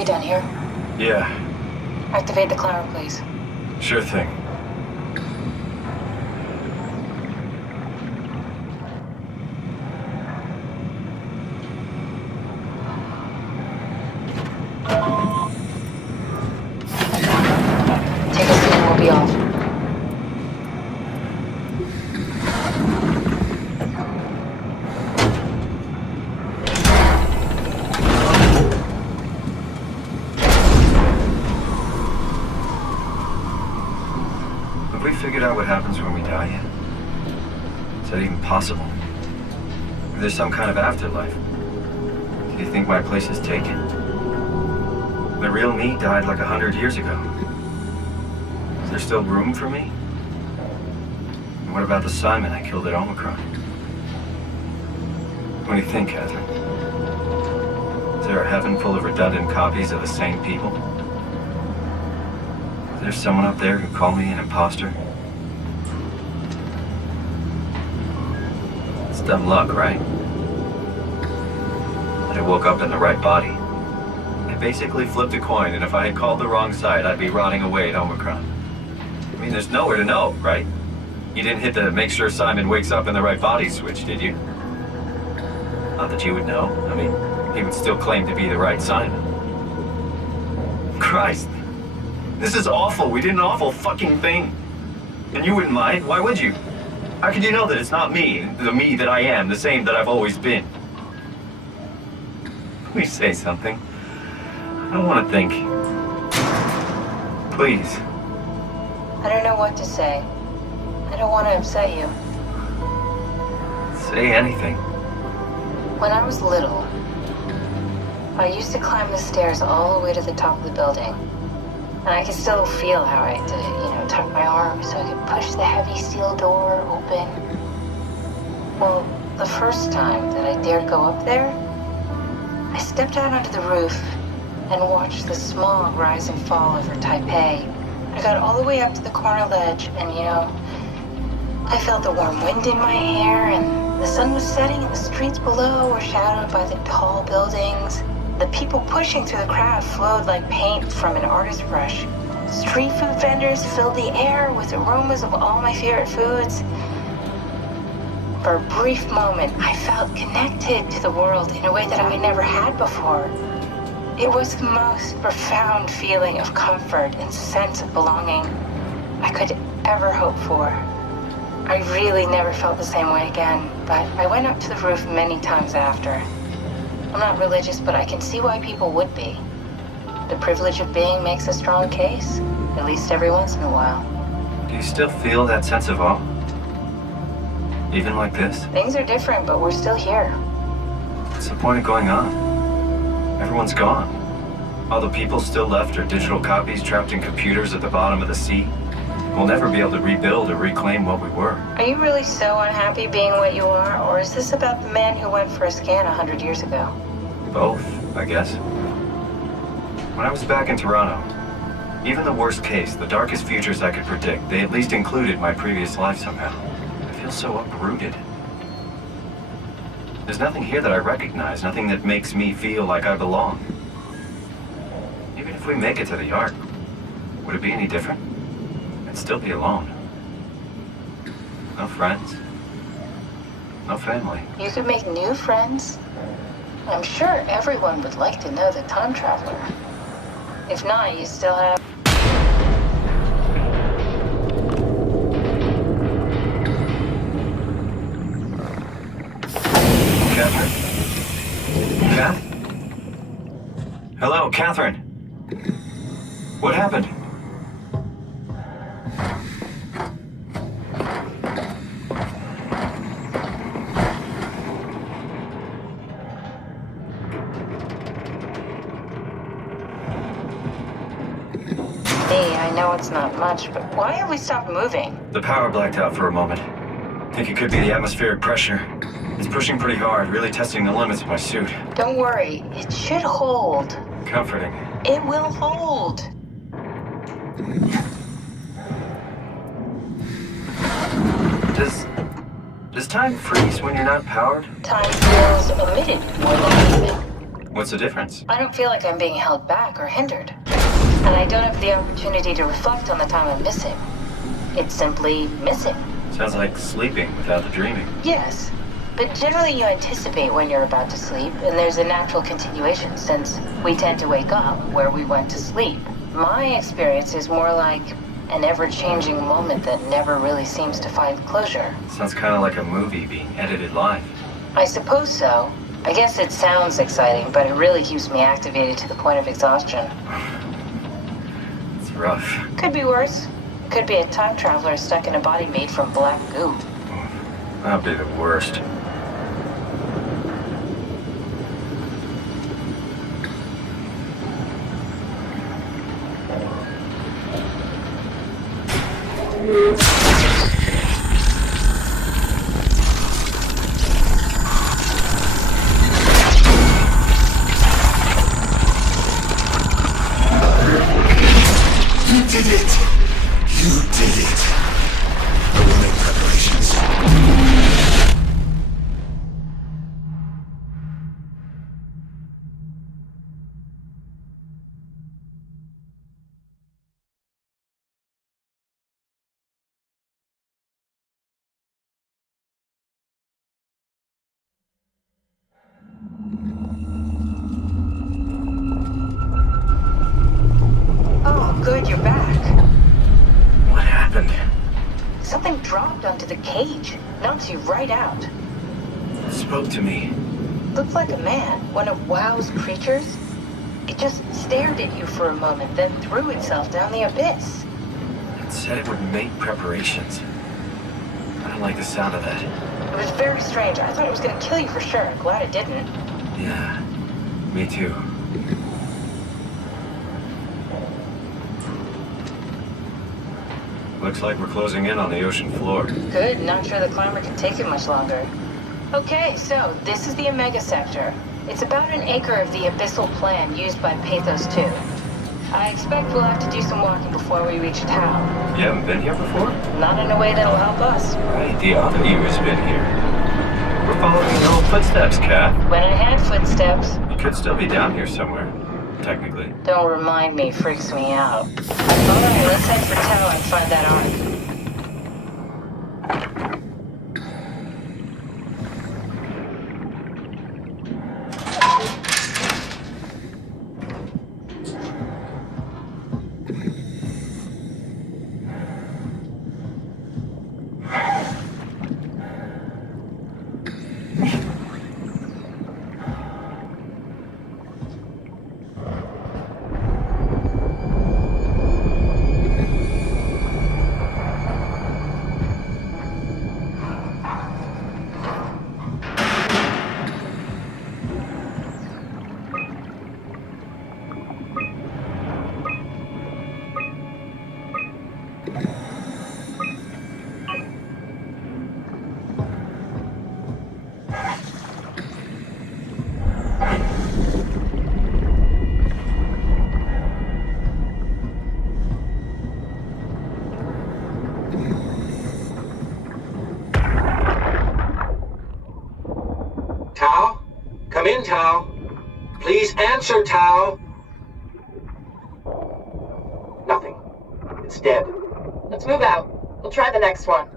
we done here? Yeah, Activate the climber, please. sure thing. Take a seat and we'll be off. Have we figured out what happens when we die yet? Is that even possible? Is there some kind of afterlife? Do you think my place is taken? The real me died like 100 years ago. Is there still room for me? And what about the Simon I killed at Omicron? What do you think, Catherine? Is there a heaven full of redundant copies of the same people? Is there someone up there who called me an imposter? It's dumb luck, right? That I woke up in the right body. I basically flipped a coin, and if I had called the wrong side, I'd be rotting away at Omicron. I mean, there's nowhere to know, right? You didn't hit the make sure Simon wakes up in the right body switch, did you? Not that you would know. I mean, he would still claim to be the right Simon. Christ. This is awful. We did an awful fucking thing. And you wouldn't mind. Why would you? How could you know that it's not me, the me that I am, the same that I've always been? Please say something. I don't want to think. Please. I don't know what to say. I don't want to upset you. Say anything. When I was little, I used to climb the stairs all the way to the top of the building. And I could still feel how I had to, tuck my arm so I could push the heavy steel door open. Well, the first time that I dared go up there, I stepped out onto the roof and watched the smog rise and fall over Taipei. I got all the way up to the corner ledge and, I felt the warm wind in my hair and the sun was setting and the streets below were shadowed by the tall buildings. The people pushing through the crowd flowed like paint from an artist's brush. Street food vendors filled the air with aromas of all my favorite foods. For a brief moment, I felt connected to the world in a way that I never had before. It was the most profound feeling of comfort and sense of belonging I could ever hope for. I really never felt the same way again, but I went up to the roof many times after. I'm not religious, but I can see why people would be. The privilege of being makes a strong case, at least every once in a while. Do you still feel that sense of awe? Even like this? Things are different, but we're still here. What's the point of going on? Everyone's gone. All the people still left are digital copies trapped in computers at the bottom of the sea. We'll never be able to rebuild or reclaim what we were. Are you really so unhappy being what you are, or is this about the man who went for a scan 100 years ago? Both, I guess. When I was back in Toronto, even the worst case, the darkest futures I could predict, they at least included my previous life somehow. I feel so uprooted. There's nothing here that I recognize, nothing that makes me feel like I belong. Even if we make it to the Ark, would it be any different? I'd still be alone. No friends. No family. You could make new friends. I'm sure everyone would like to know the time traveler. If not, you still have... Catherine? Kath? Hello, Catherine. What happened? I know it's not much, but why have we stopped moving? The power blacked out for a moment. Think it could be the atmospheric pressure. It's pushing pretty hard, really testing the limits of my suit. Don't worry, it should hold. Comforting. It will hold. Does time freeze when you're not powered? Time feels omitted more than anything. What's the difference? I don't feel like I'm being held back or hindered. And I don't have the opportunity to reflect on the time I'm missing. It's simply missing. Sounds like sleeping without the dreaming. Yes. But generally you anticipate when you're about to sleep, and there's a natural continuation since we tend to wake up where we went to sleep. My experience is more like an ever-changing moment that never really seems to find closure. Sounds kind of like a movie being edited live. I suppose so. I guess it sounds exciting, but it really keeps me activated to the point of exhaustion. It's rough. Could be worse. Could be a time traveler stuck in a body made from black goo. That'd be the worst. You did it! You did it! I will make preparations. Oh, good, you're back. What happened? Something dropped onto the cage. Knocks you right out. It spoke to me. Looked like a man, one of WoW's creatures. It just stared at you for a moment, then threw itself down the abyss. It said it would make preparations. I don't like the sound of that. It was very strange. I thought it was going to kill you for sure. Glad it didn't. Yeah, me too. Looks like we're closing in on the ocean floor. Good, not sure the climber can take it much longer. Okay, so this is the Omega Sector. It's about an acre of the abyssal plan used by Pathos 2. I expect we'll have to do some walking before we reach town. You haven't been here before? Not in a way that'll help us. Right, the other you has been here. We're following your old footsteps, Kat. When I had footsteps, You could still be down here somewhere, technically. don't remind me, freaks me out. Alright, let's head for town and find that ark. Tao? Come in, Tao. Please answer, Tao. Nothing. It's dead. Let's move out. We'll try the next one.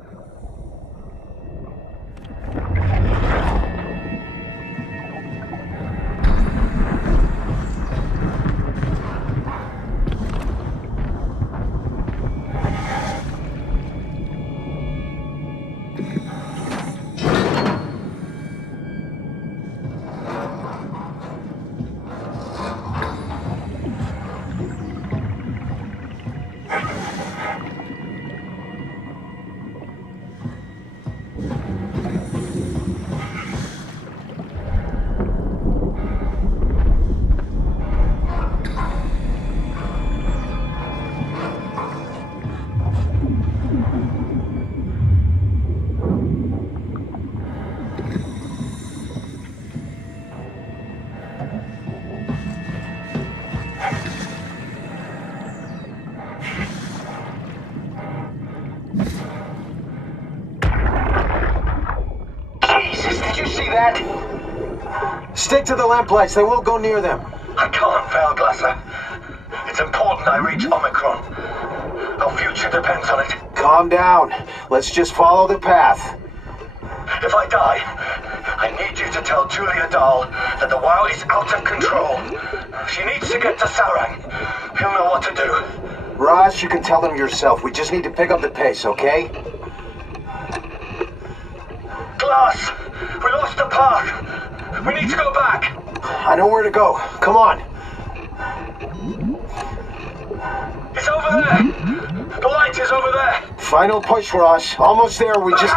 Stick to the lamplights, they won't go near them. I can't fail, Glasser. It's important I reach Omicron. Our future depends on it. Calm down. Let's just follow the path. If I die, I need you to tell Julia Dahl that the WoW is out of control. She needs to get to Sarang. He'll know what to do. Raj, you can tell them yourself. We just need to pick up the pace, okay? Glass! We lost the path! We need to go back! I know where to go. Come on. It's over there! The light is over there! Final push, Raj. Almost there. We just...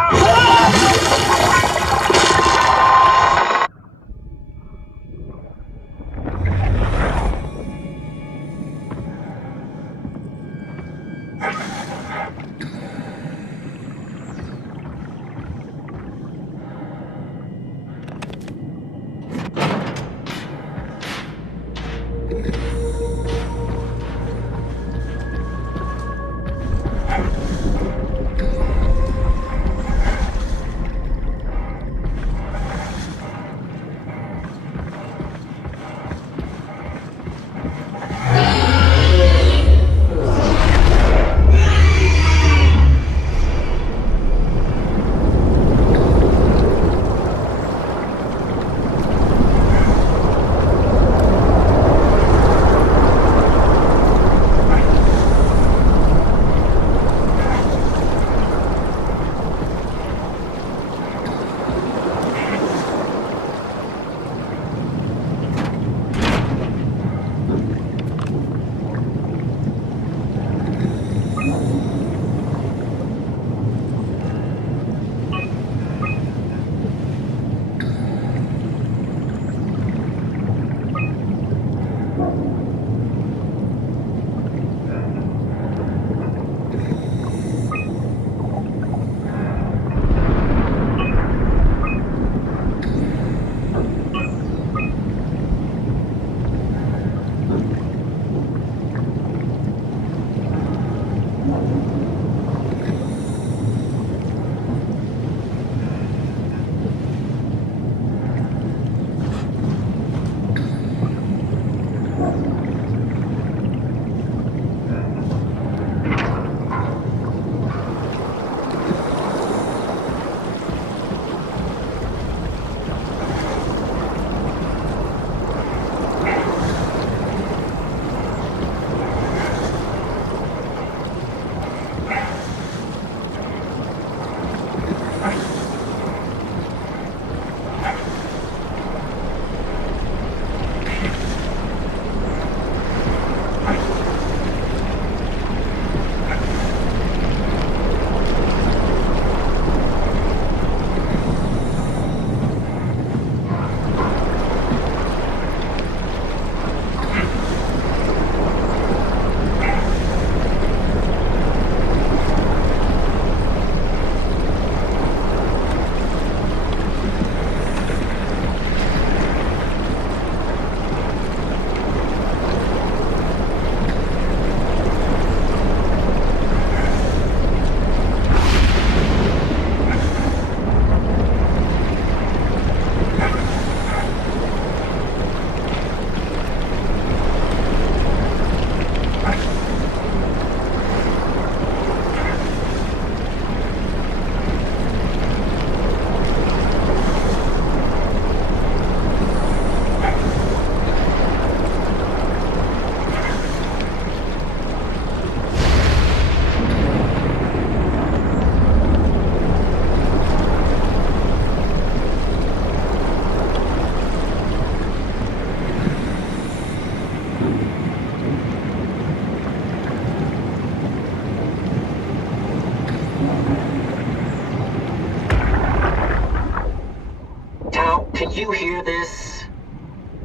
Can you hear this?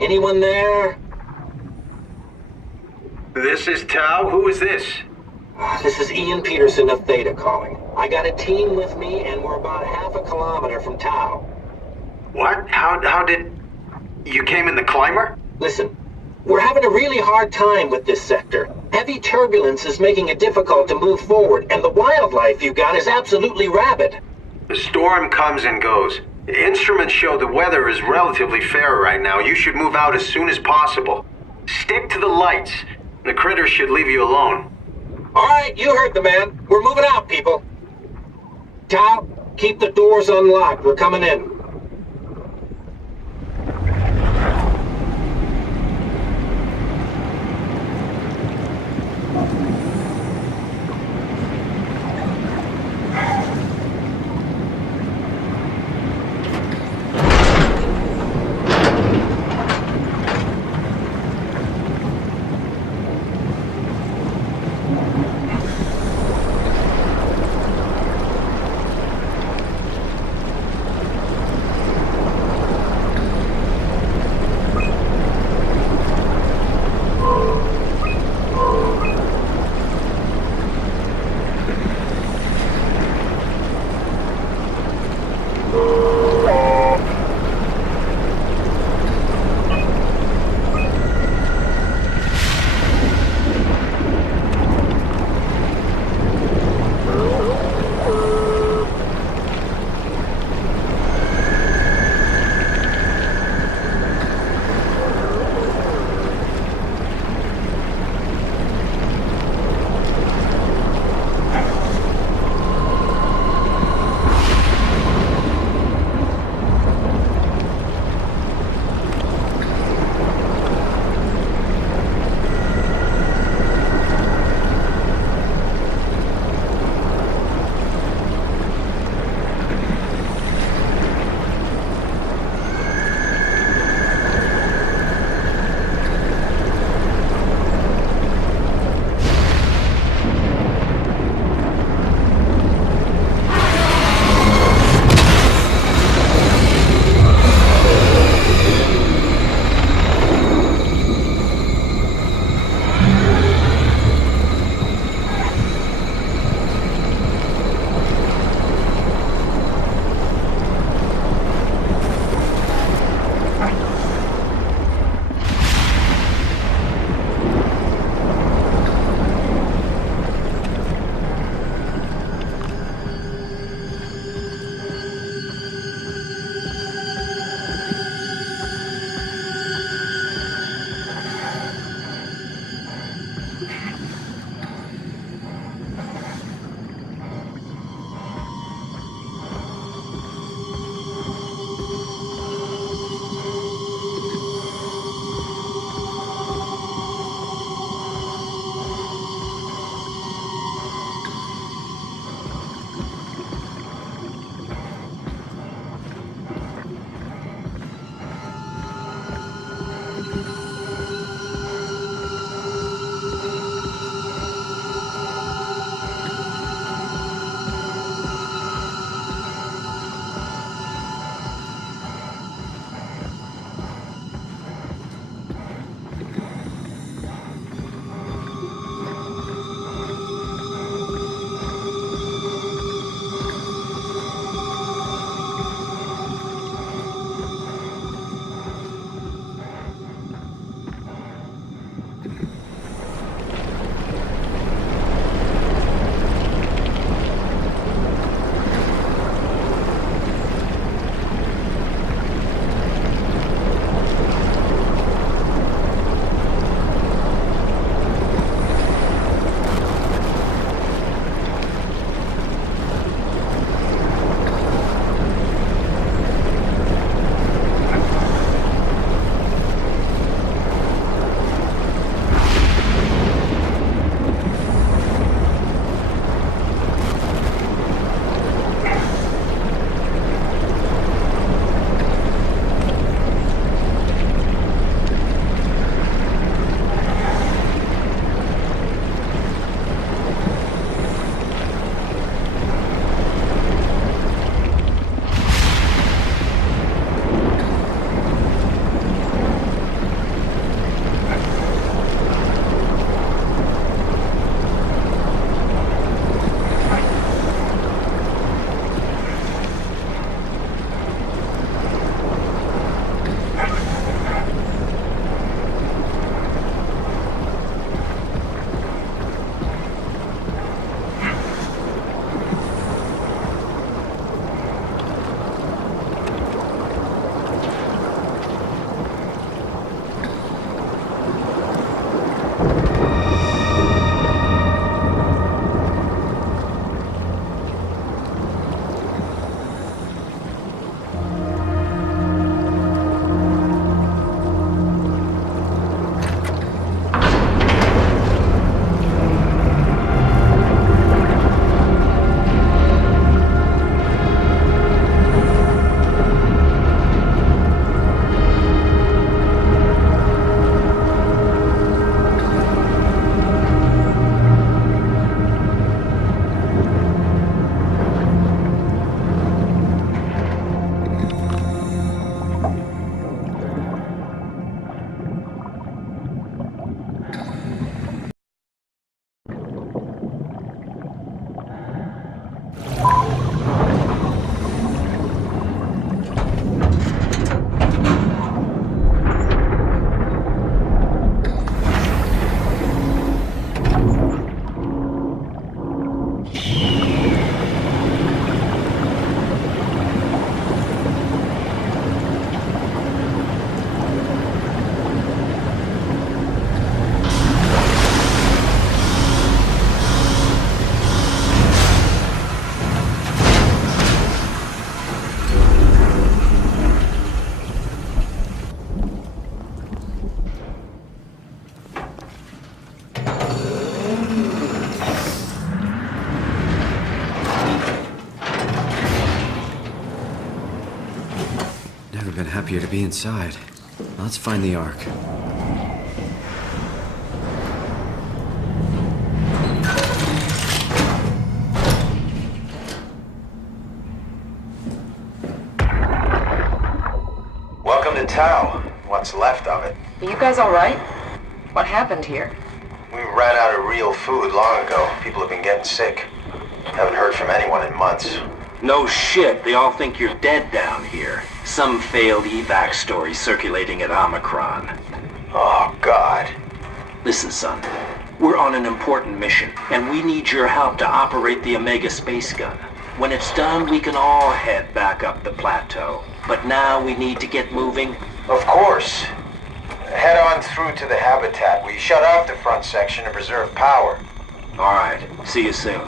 Anyone there? This is Tau. Who is this? This is Ian Peterson of Theta calling. I got a team with me and we're about half a kilometer from Tau. What? How did... You came in the climber? Listen, we're having a really hard time with this sector. Heavy turbulence is making it difficult to move forward, and the wildlife you got is absolutely rabid. The storm comes and goes. Instruments show the weather is relatively fair right now. You should move out as soon as possible. Stick to the lights. The critters should leave you alone. All right, you heard the man. We're moving out, people. Cal, keep the doors unlocked. We're coming in. happier to be inside. Let's find the Ark. Welcome to Tau. What's left of it. Are you guys alright? What happened here? We ran out of real food long ago. People have been getting sick. Haven't heard from anyone in months. No shit, they all think you're dead down here. Some failed evac story circulating at Omicron. Oh, God. Listen, son. We're on an important mission, and we need your help to operate the Omega space gun. When it's done, we can all head back up the plateau. But now we need to get moving. Of course. Head on through to the habitat. We shut off the front section to preserve power. All right, see you soon.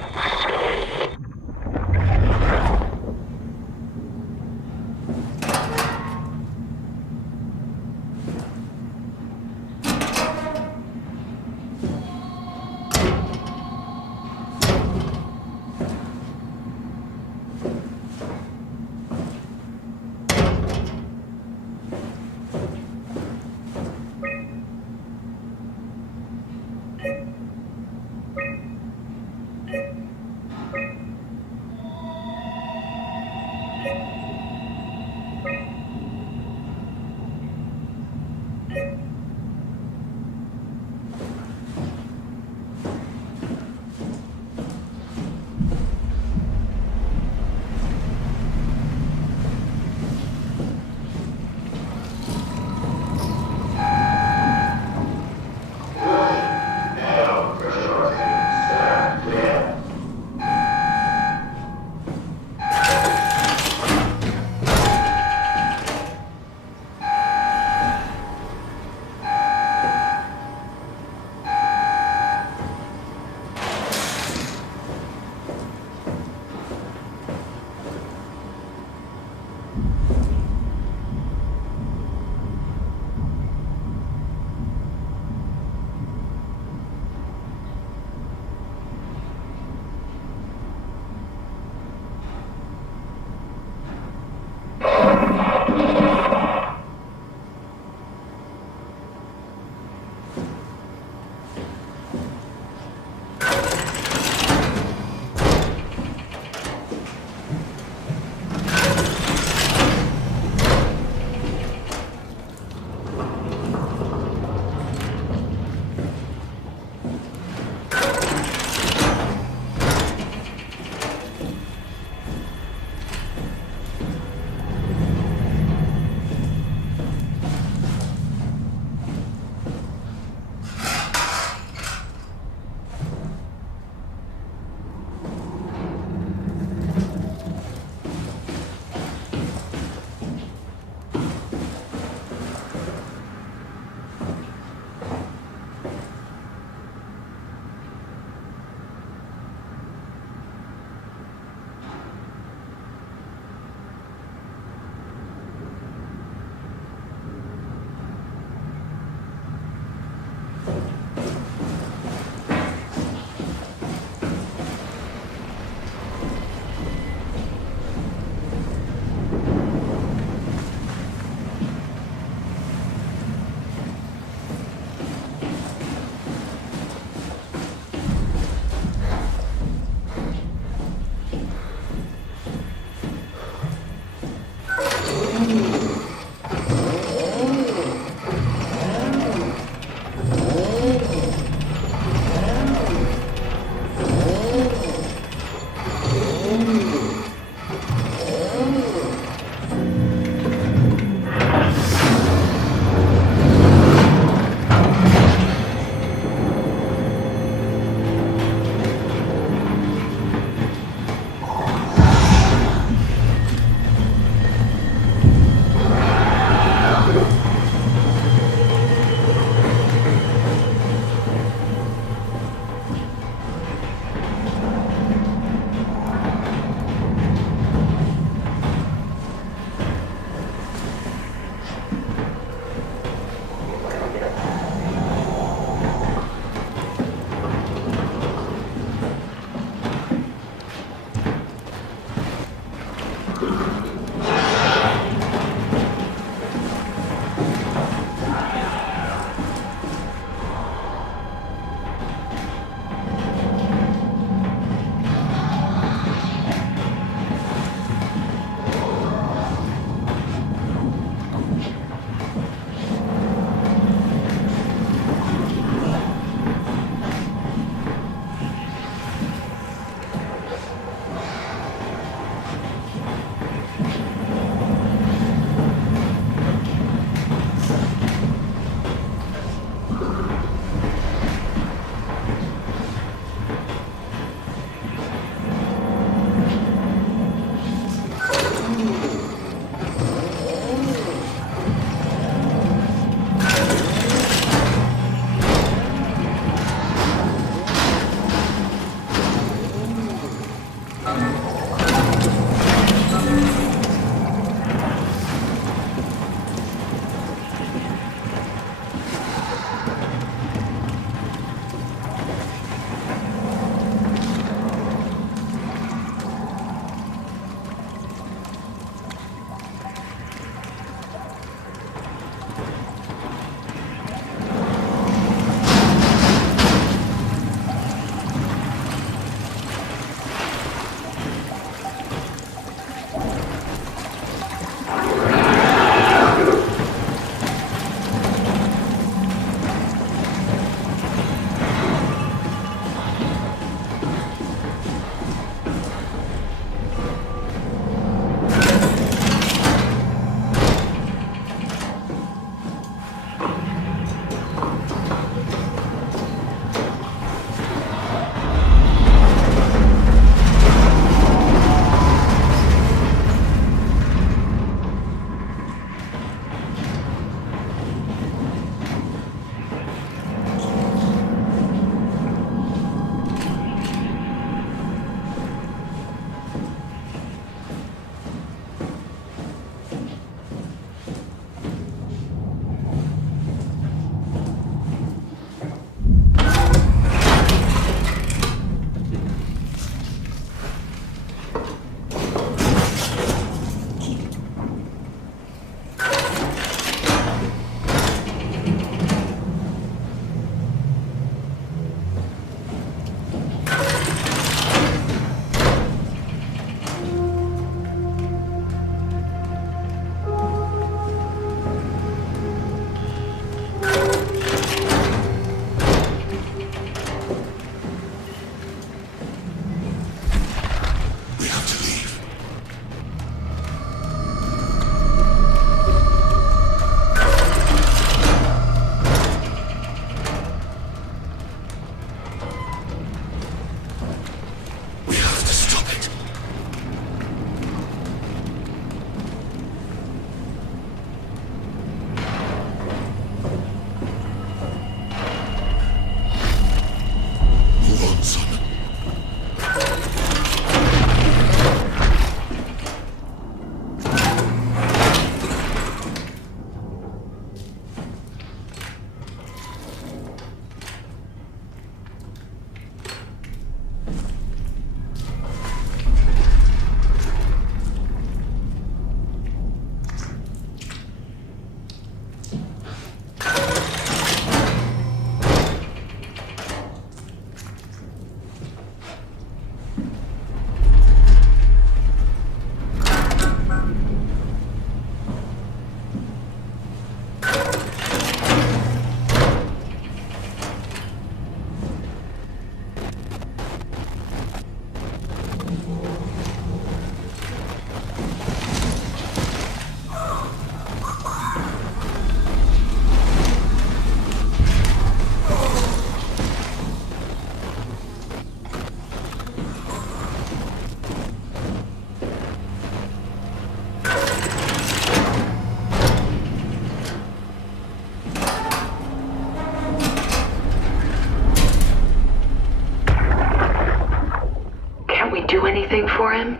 we do anything for him?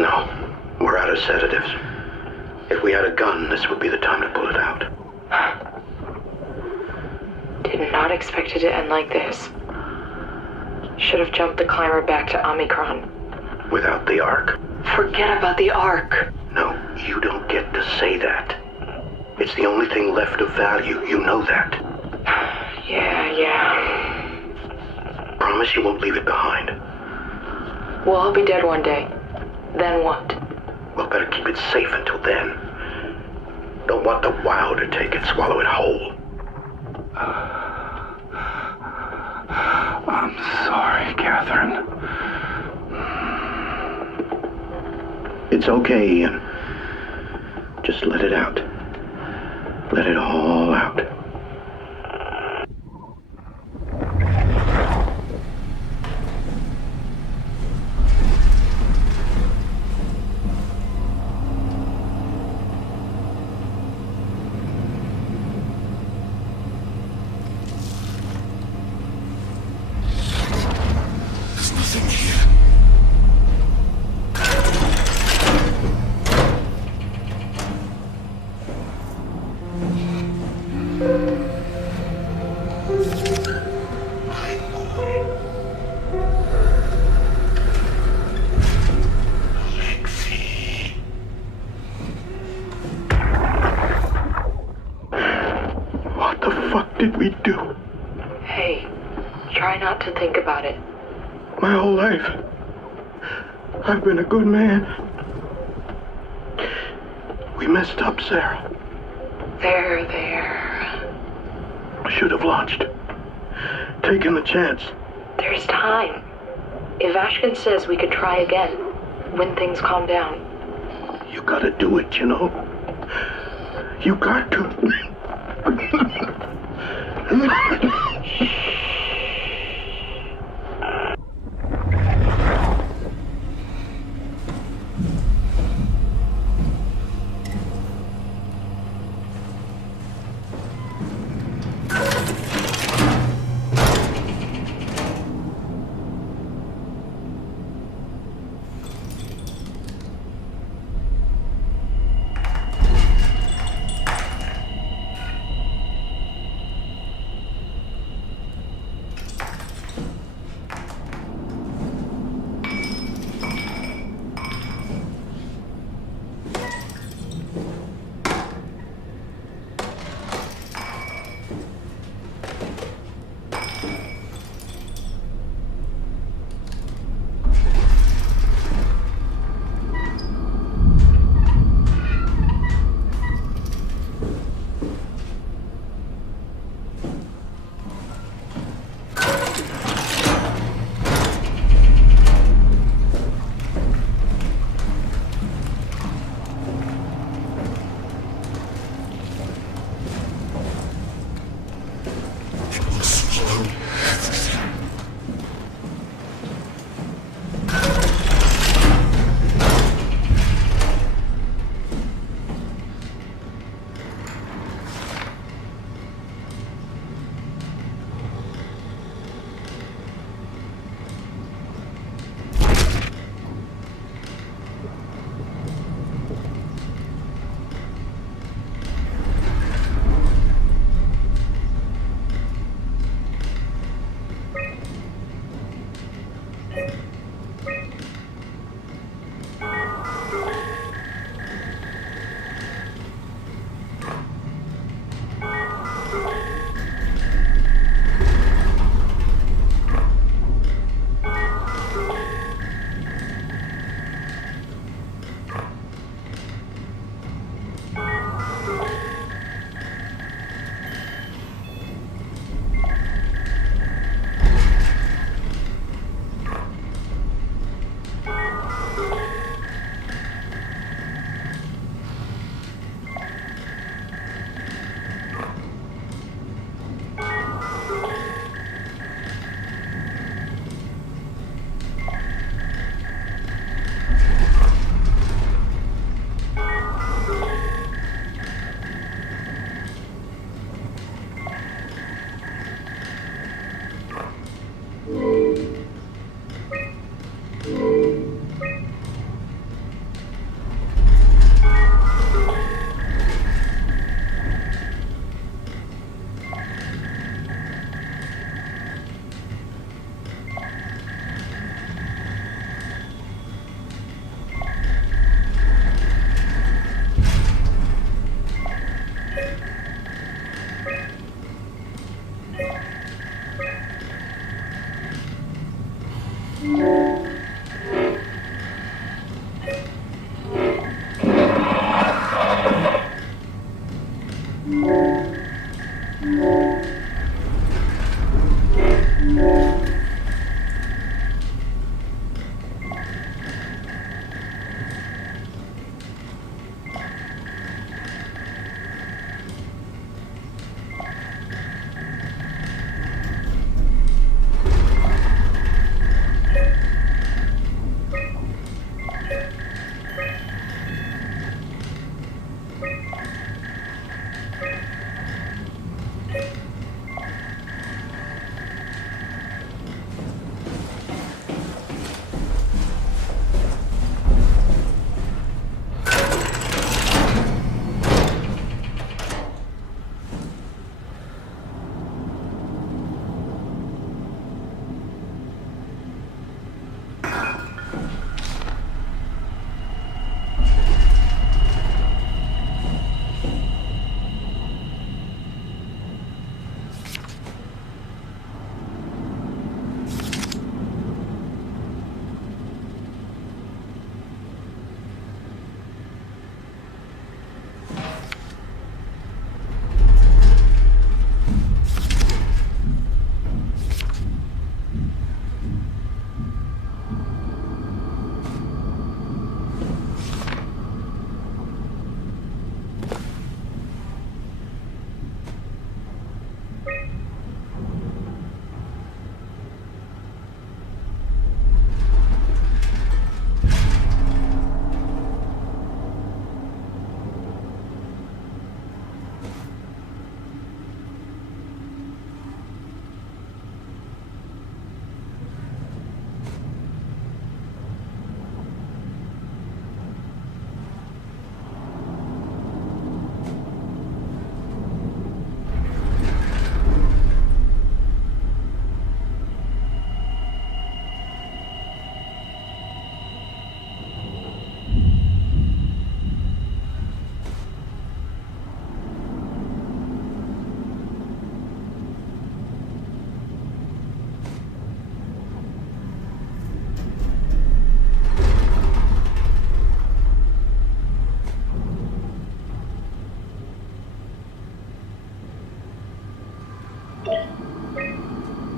No. We're out of sedatives. If we had a gun, this would be the time to pull it out. Did not expect it to end like this. Should have jumped the climber back to Omicron. Without the Ark? Forget about the Ark. No, you don't get to say that. It's the only thing left of value, you know that. Yeah. Promise you won't leave it behind. Well, I'll be dead one day. Then what? We'll better keep it safe until then. Don't want the WoW to take it, swallow it whole. I'm sorry, Catherine. It's okay, Ian. Just let it out. Let it all out. There's nothing here. What the fuck did we do? Hey, try not to think about it. My whole life, I've been a good man. We messed up, Sarah. There. Should have launched. Taken the chance. There's time. If Ashkin says we could try again, when things calm down. You gotta do it, you know? You got to.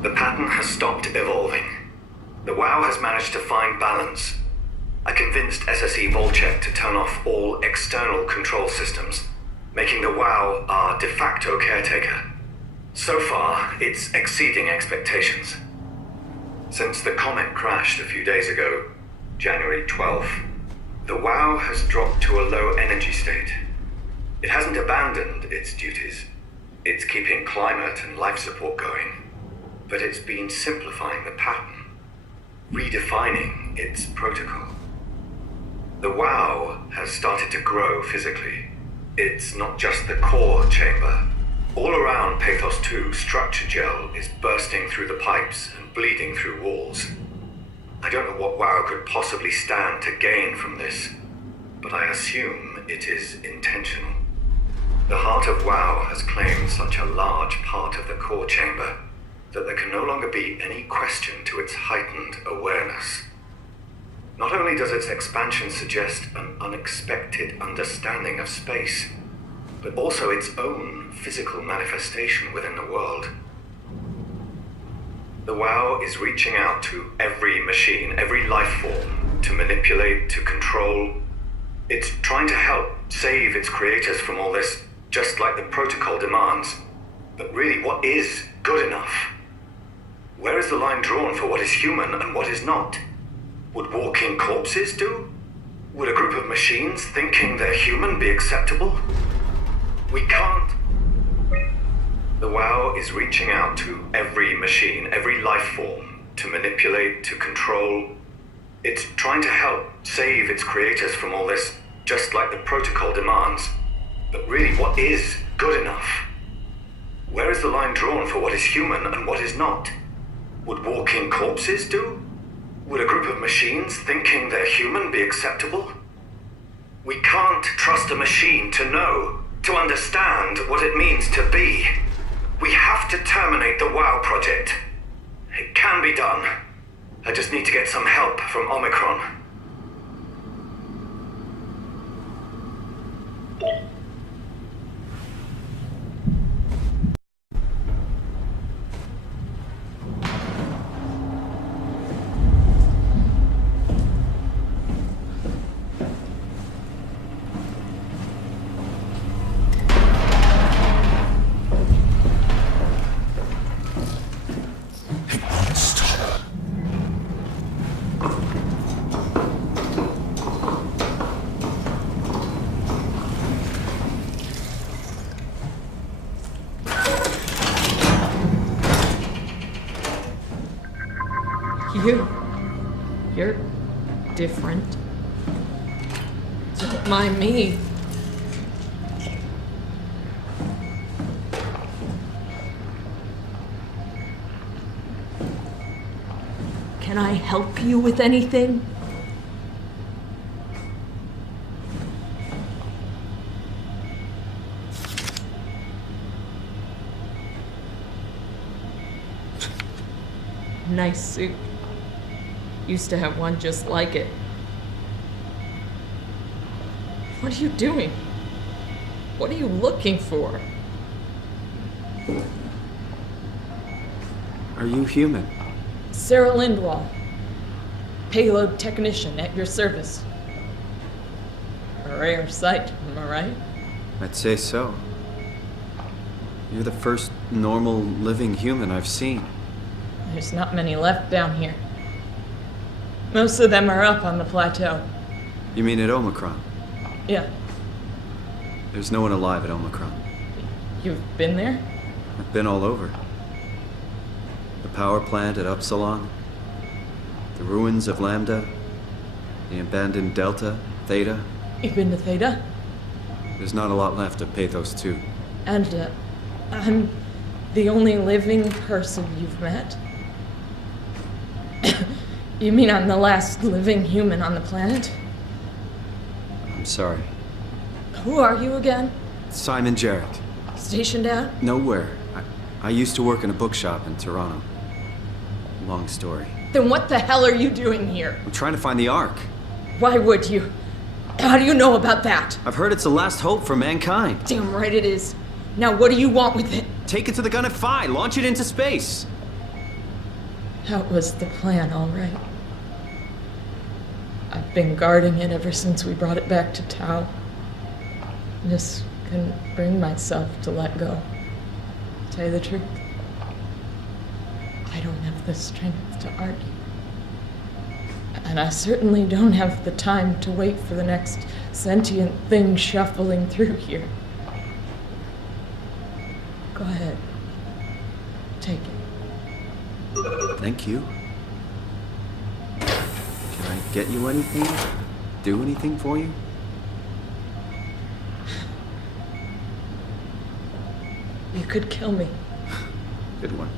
The pattern has stopped evolving. The WoW has managed to find balance. I convinced SSE Volcheck to turn off all external control systems, making the WoW our de facto caretaker. So far, it's exceeding expectations. Since the comet crashed a few days ago, January 12th, the WoW has dropped to a low energy state. It hasn't abandoned its duties. It's keeping climate and life support going, but it's been simplifying the pattern, redefining its protocol. The WoW has started to grow physically. It's not just the core chamber. All around Pathos 2, structure gel is bursting through the pipes and bleeding through walls. I don't know what WoW could possibly stand to gain from this, but I assume it is intentional. The heart of WoW has claimed such a large part of the core chamber that there can no longer be any question to its heightened awareness. Not only does its expansion suggest an unexpected understanding of space, but also its own physical manifestation within the world. The WoW is reaching out to every machine, every life form, to manipulate, to control. It's trying to help save its creators from all this, just like the protocol demands. But really, what is good enough? Where is the line drawn for what is human and what is not? Would walking corpses do? Would a group of machines thinking they're human be acceptable? We can't. The WoW is reaching out to every machine, every life form, to manipulate, to control. It's trying to help save its creators from all this, just like the protocol demands. But really, what is good enough? Where is the line drawn for what is human and what is not? Would walking corpses do? Would a group of machines thinking they're human be acceptable? We can't trust a machine to know, to understand what it means to be. We have to terminate the WoW project. It can be done. I just need to get some help from Omicron. You're different. Don't mind me. Can I help you with anything? Nice suit. Used to have one just like it. What are you doing? What are you looking for? Are you human? Sarah Lindwall, payload technician at your service. A rare sight, am I right? I'd say so. You're the first normal living human I've seen. There's not many left down here. Most of them are up on the plateau. You mean at Omicron? Yeah. There's no one alive at Omicron. You've been there? I've been all over. The power plant at Upsilon, the ruins of Lambda, the abandoned Delta, Theta. You've been to Theta? There's not a lot left of Pathos 2. And, I'm the only living person you've met? You mean I'm the last living human on the planet? I'm sorry. Who are you again? Simon Jarrett. Stationed out? Nowhere. I used to work in a bookshop in Toronto. Long story. Then what the hell are you doing here? I'm trying to find the Ark. Why would you? How do you know about that? I've heard it's the last hope for mankind. Damn right it is. Now what do you want with it? Take it to the Gunnet Phi. Launch it into space. That was the plan, all right. I've been guarding it ever since we brought it back to Tau. Just couldn't bring myself to let go. Tell you the truth, I don't have the strength to argue. And I certainly don't have the time to wait for the next sentient thing shuffling through here. Go ahead. Take it. Thank you. Can I get you anything? Do anything for you? You could kill me. Good one.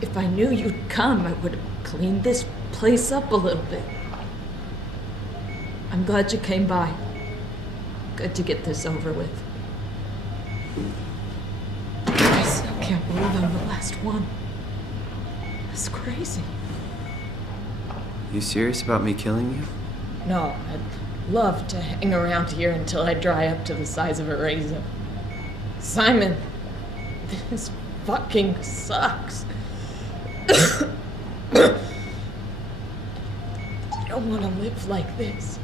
If I knew you'd come, I would have cleaned this place up a little bit. I'm glad you came by. Good to get this over with. I still can't believe I'm the last one. That's crazy. You serious about me killing you? No, I'd love to hang around here until I dry up to the size of a raisin. Simon, this fucking sucks. I don't want to live like this.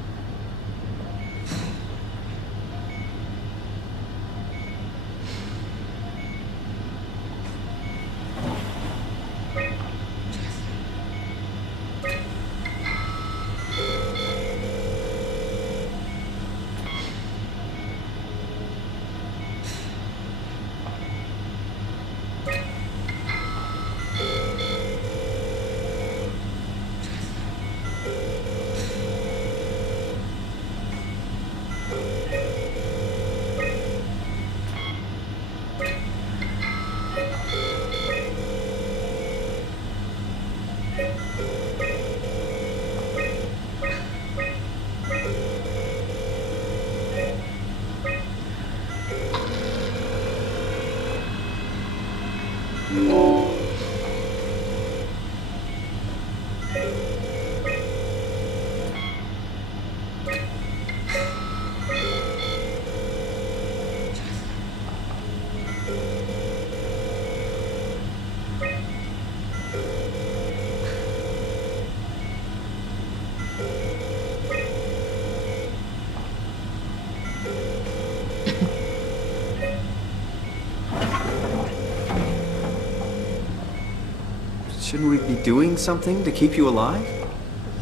Shouldn't we be doing something to keep you alive?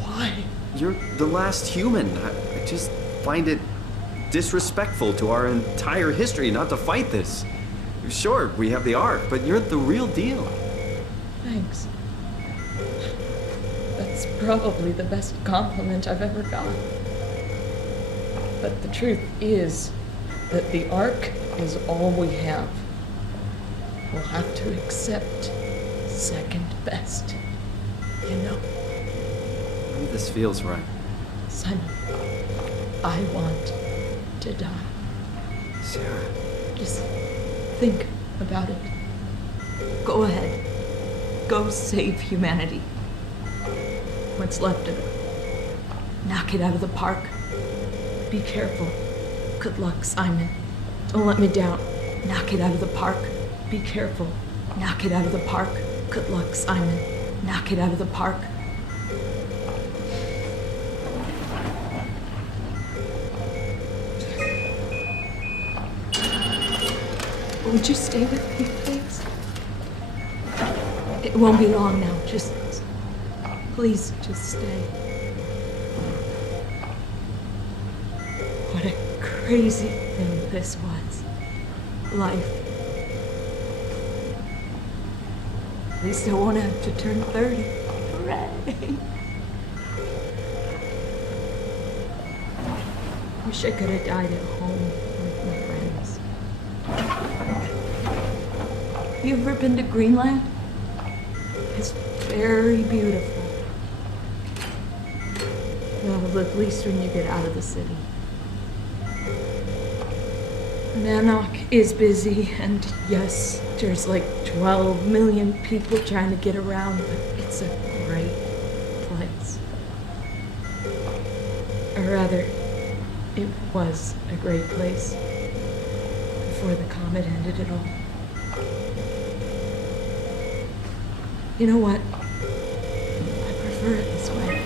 Why? You're the last human. I just find it disrespectful to our entire history not to fight this. Sure, we have the Ark, but you're the real deal. Thanks. That's probably the best compliment I've ever got. But the truth is that the Ark is all we have. We'll have to accept second best. You know? None of this feels right. Simon, I want to die. Sarah. Just think about it. Go ahead. Go save humanity. What's left of it. Knock it out of the park. Be careful. Good luck, Simon. Don't let me down. Knock it out of the park. Be careful. Knock it out of the park. Good luck, Simon. Knock it out of the park. Would you stay with me, please? It won't be long now. Please, just stay. What a crazy thing this was. Life. At least I won't have to turn 30. Hooray! Wish I could have died at home with my friends. Have you ever been to Greenland? It's very beautiful. Well, at least when you get out of the city. Nanook is busy, and yes, there's like 12 million people trying to get around, but it's a great place. Or rather, it was a great place before the comet ended it all. You know what? I prefer it this way.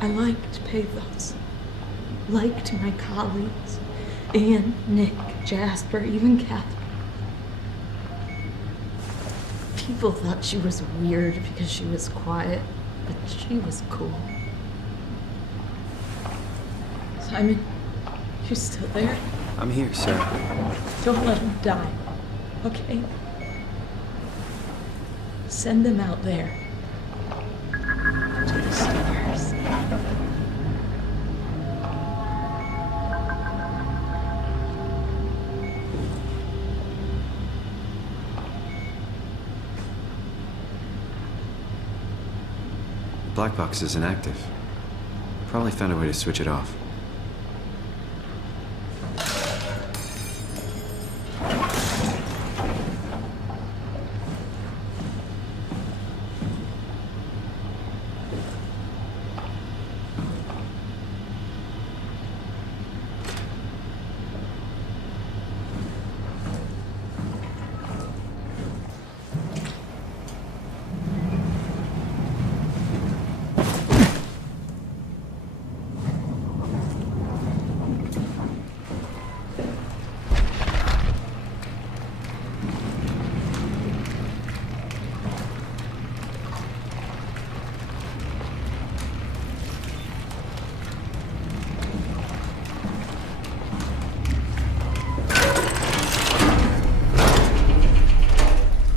I liked pathos. Liked my colleagues. Ian, Nick, Jasper, even Catherine. People thought she was weird because she was quiet, but she was cool. Simon, you still there? I'm here, Sarah. Don't let him die, okay? Send them out there. To the stars. The black box is inactive. Probably found a way to switch it off.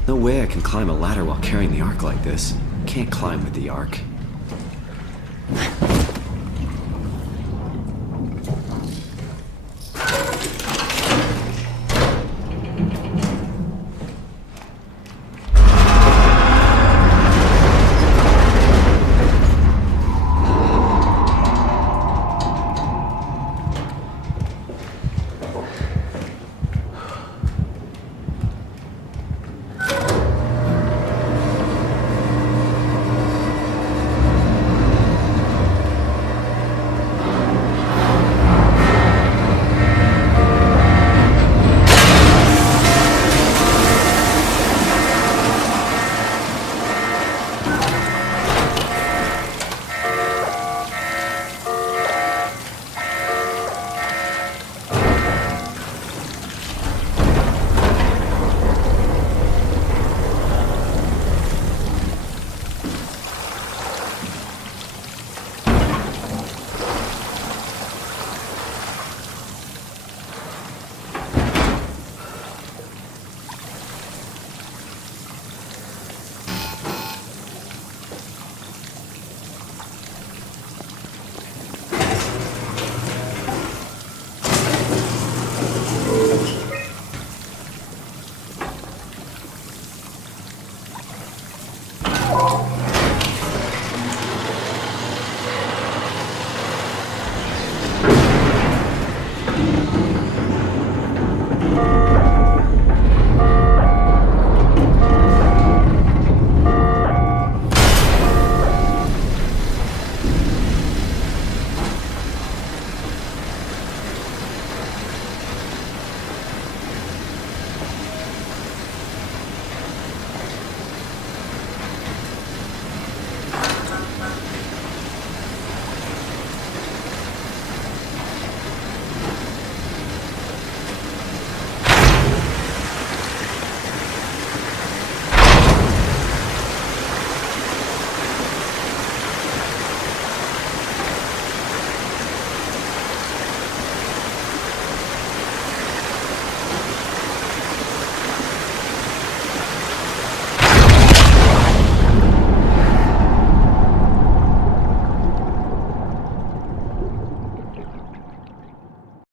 No way I can climb a ladder while carrying the Ark like this. Can't climb with the Ark.